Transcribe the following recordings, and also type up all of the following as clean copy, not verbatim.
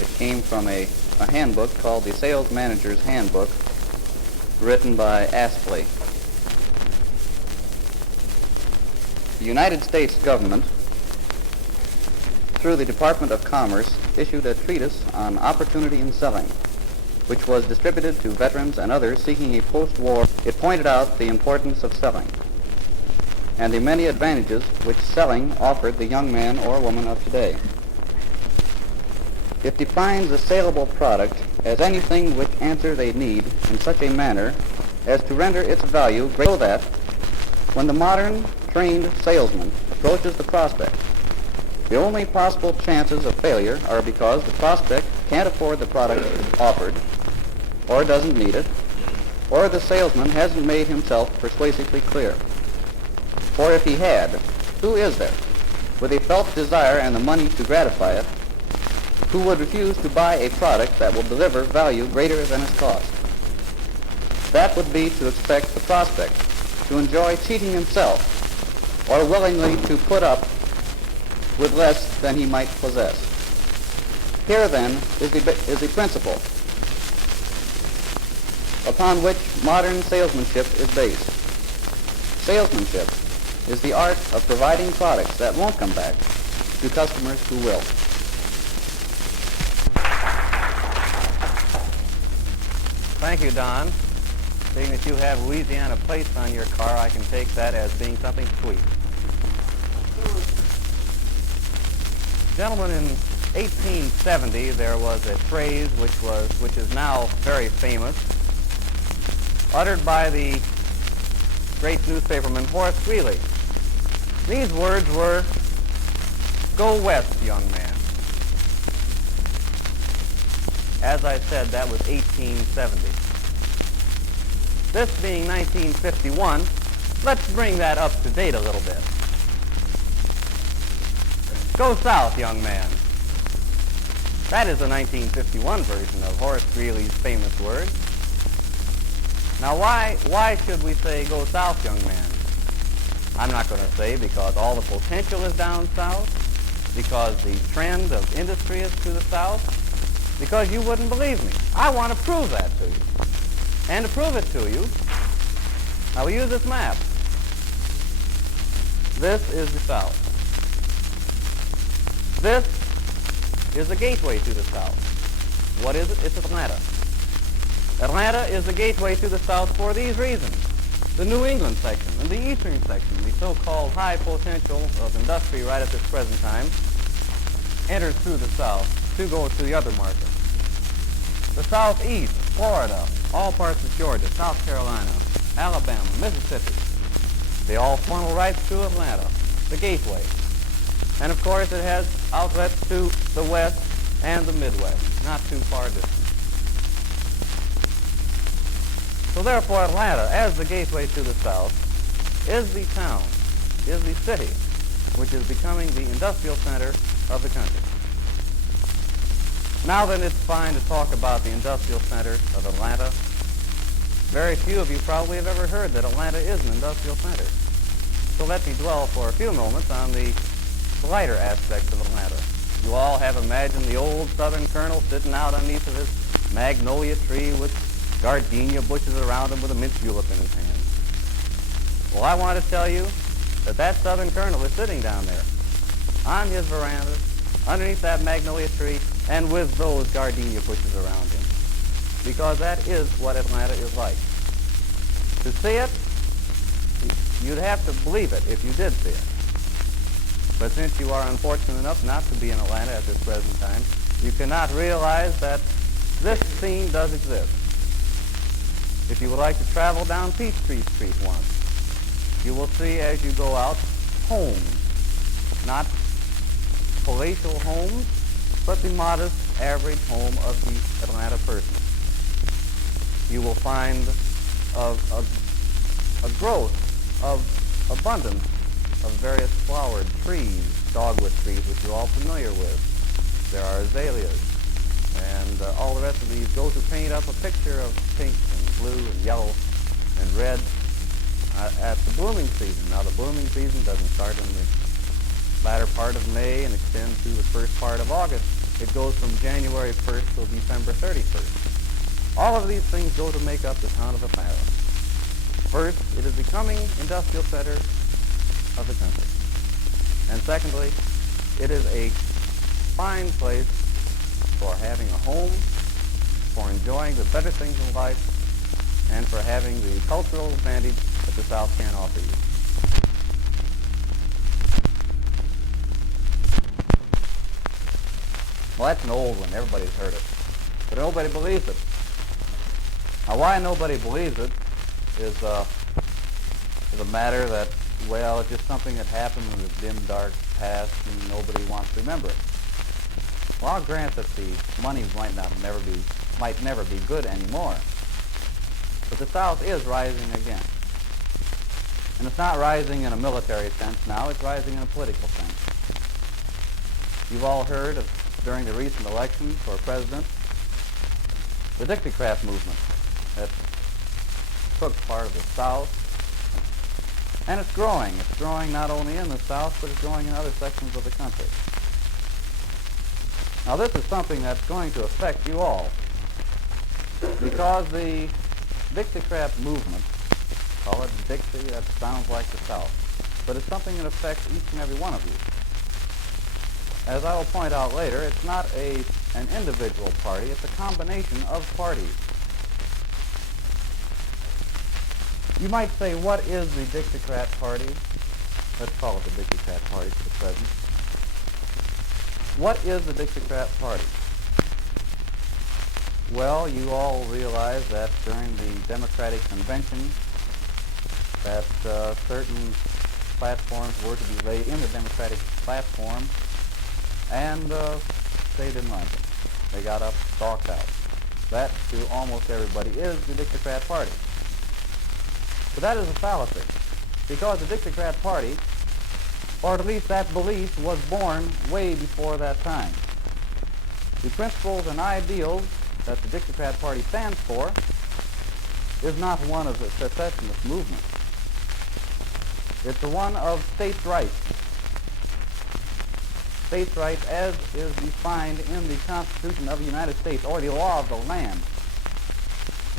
It came from a handbook called the Sales Manager's Handbook, written by Acetate. The United States government, through the Department of Commerce, issued a treatise on opportunity in selling, which was distributed to veterans and others seeking a post-war. It pointed out the importance of selling and the many advantages which selling offered the young man or woman of today. It defines a saleable product as anything which answers a need in such a manner as to render its value great, so that when the modern trained salesman approaches the prospect, the only possible chances of failure are because the prospect can't afford the product offered, or doesn't need it, or the salesman hasn't made himself persuasively clear. For if he had, who is there, with a felt desire and the money to gratify it, who would refuse to buy a product that will deliver value greater than its cost? That would be to expect the prospect to enjoy cheating himself, or willingly to put up with less than he might possess. Here, then, is the principle upon which modern salesmanship is based. Salesmanship is the art of providing products that won't come back to customers who will. Thank you, Don. Seeing that you have Louisiana plates on your car, I can take that as being something sweet. Gentlemen, in 1870 there was a phrase which is now very famous, uttered by the great newspaperman Horace Greeley. These words were, "Go west, young man." As I said, that was 1870. This being 1951, let's bring that up to date a little bit. Go south, young man. That is a 1951 version of Horace Greeley's famous words. Now, why should we say go south, young man? I'm not going to say because all the potential is down south, because the trend of industry is to the south, because you wouldn't believe me. I want to prove that to you. And to prove it to you, I will use this map. This is the south. This is the gateway to the south. What is it? It's Atlanta. Atlanta is the gateway to the south for these reasons. The New England section and the eastern section, the so-called high potential of industry right at this present time, enters through the south to go to the other markets. The southeast, Florida, all parts of Georgia, South Carolina, Alabama, Mississippi, they all funnel right through Atlanta, the gateway. And of course it has outlets to the west and the Midwest, not too far distant. So therefore Atlanta, as the gateway to the south, is the town, is the city, which is becoming the industrial center of the country. Now then, it's fine to talk about the industrial center of Atlanta. Very few of you probably have ever heard that Atlanta is an industrial center. So let me dwell for a few moments on the lighter aspects of Atlanta. You all have imagined the old Southern colonel sitting out underneath of his magnolia tree with gardenia bushes around him with a mint julep in his hand. Well, I want to tell you that that Southern colonel is sitting down there on his veranda, underneath that magnolia tree, and with those gardenia bushes around him. Because that is what Atlanta is like. To see it, you'd have to believe it if you did see it. But since you are unfortunate enough not to be in Atlanta at this present time, you cannot realize that this scene does exist. If you would like to travel down Peachtree Street once, you will see as you go out homes, not palatial homes, but the modest, average home of the Atlanta person. You will find a growth of abundance of various flowered trees, dogwood trees, which you're all familiar with. There are azaleas, and all the rest of these go to paint up a picture of pink and blue and yellow and red at the blooming season. Now, the blooming season doesn't start in the latter part of May and extend to the first part of August. It goes from January 1st till December 31st. All of these things go to make up the town of Atlanta. First, it is the coming industrial center of the country. And secondly, it is a fine place for having a home, for enjoying the better things in life, and for having the cultural advantage that the South can offer you. Well, that's an old one. Everybody's heard it. But nobody believes it. Now, why nobody believes it is a matter that, well, it's just something that happened in the dim, dark past and nobody wants to remember it. Well, I'll grant that the money might never be good anymore. But the South is rising again. And it's not rising in a military sense now, it's rising in a political sense. You've all heard of, during the recent election for president, the Dixiecrat movement that took part of the South. And it's growing. It's growing not only in the South, but it's growing in other sections of the country. Now this is something that's going to affect you all, because the Dixiecrat movement, call it Dixie, that sounds like the South, but it's something that affects each and every one of you. As I will point out later, it's not an individual party, it's a combination of parties. You might say, what is the Dixiecrat Party? Let's call it the Dixiecrat Party for the present. What is the Dixiecrat Party? Well, you all realize that during the Democratic Convention that certain platforms were to be laid in the Democratic platform, and they didn't like it. They got up, stalked out. That, to almost everybody, is the Dixiecrat Party. But that is a fallacy, because the Dixiecrat Party, or at least that belief, was born way before that time. The principles and ideals that the Dixiecrat Party stands for is not one of the secessionist movement. It's the one of states' rights. States' rights as is defined in the Constitution of the United States, or the law of the land,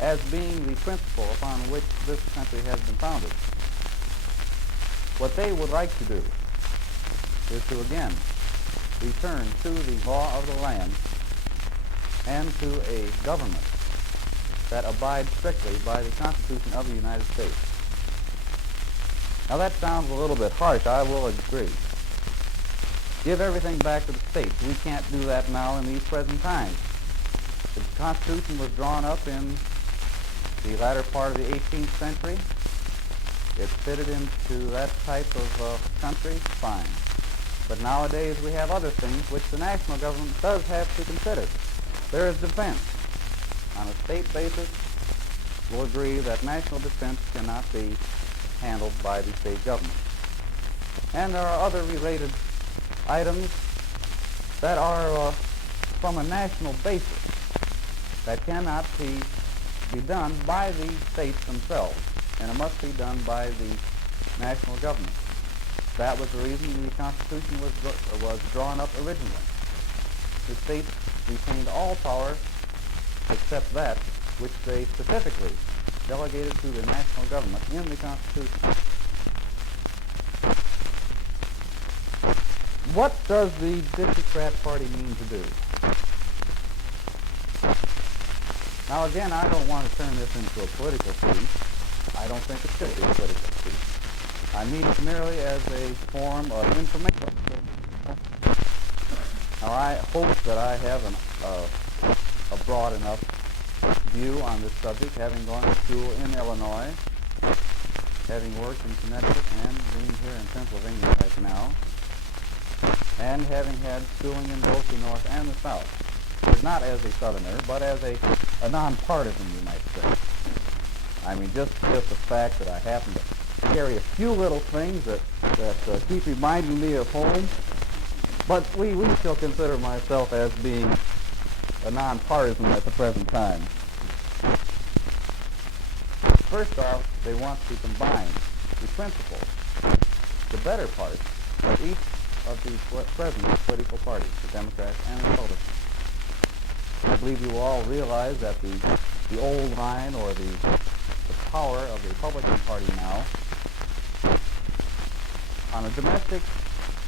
as being the principle upon which this country has been founded. What they would like to do is to again return to the law of the land and to a government that abides strictly by the Constitution of the United States. Now that sounds a little bit harsh, I will agree. Give everything back to the states. We can't do that now in these present times. The Constitution was drawn up in the latter part of the 18th century. It fitted into that type of country, fine. But nowadays we have other things which the national government does have to consider. There is defense. On a state basis, we'll agree that national defense cannot be handled by the state government. And there are other related items that are from a national basis that cannot be done by the states themselves, and it must be done by the national government. That was the reason the Constitution was drawn up originally. The states retained all power except that which they specifically delegated to the national government in the Constitution. What does the Dixiecrat Party mean to do? Now again, I don't want to turn this into a political speech. I don't think it should be a political speech. I mean it merely as a form of information. Now I hope that I have a broad enough view on this subject, having gone to school in Illinois, having worked in Connecticut, and being here in Pennsylvania right now, and having had schooling in both the North and the South. Not as a Southerner, but as a non-partisan, you might say. I mean, just the fact that I happen to carry a few little things that keep reminding me of home. But we still consider myself as being a non-partisan at the present time. First off, they want to combine the principles, the better parts of each of the present political parties, the Democrats and the Republicans. I believe you all realize that the old line, or the power of the Republican Party now, on a domestic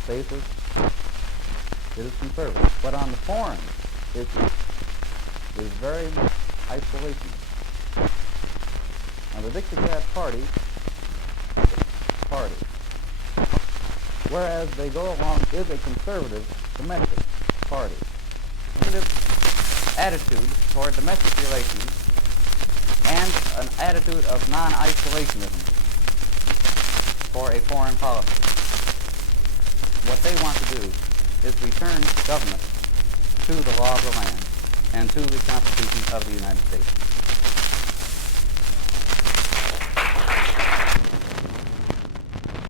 basis, it is conservative, but on the foreign issue, it is very much isolationist. Now, the Dixiecrat Party is a party, whereas they go along is a conservative domestic party. Conservative attitude toward domestic relations and an attitude of non-isolationism for a foreign policy. What they want to do is return government to the law of the land and to the Constitution of the United States.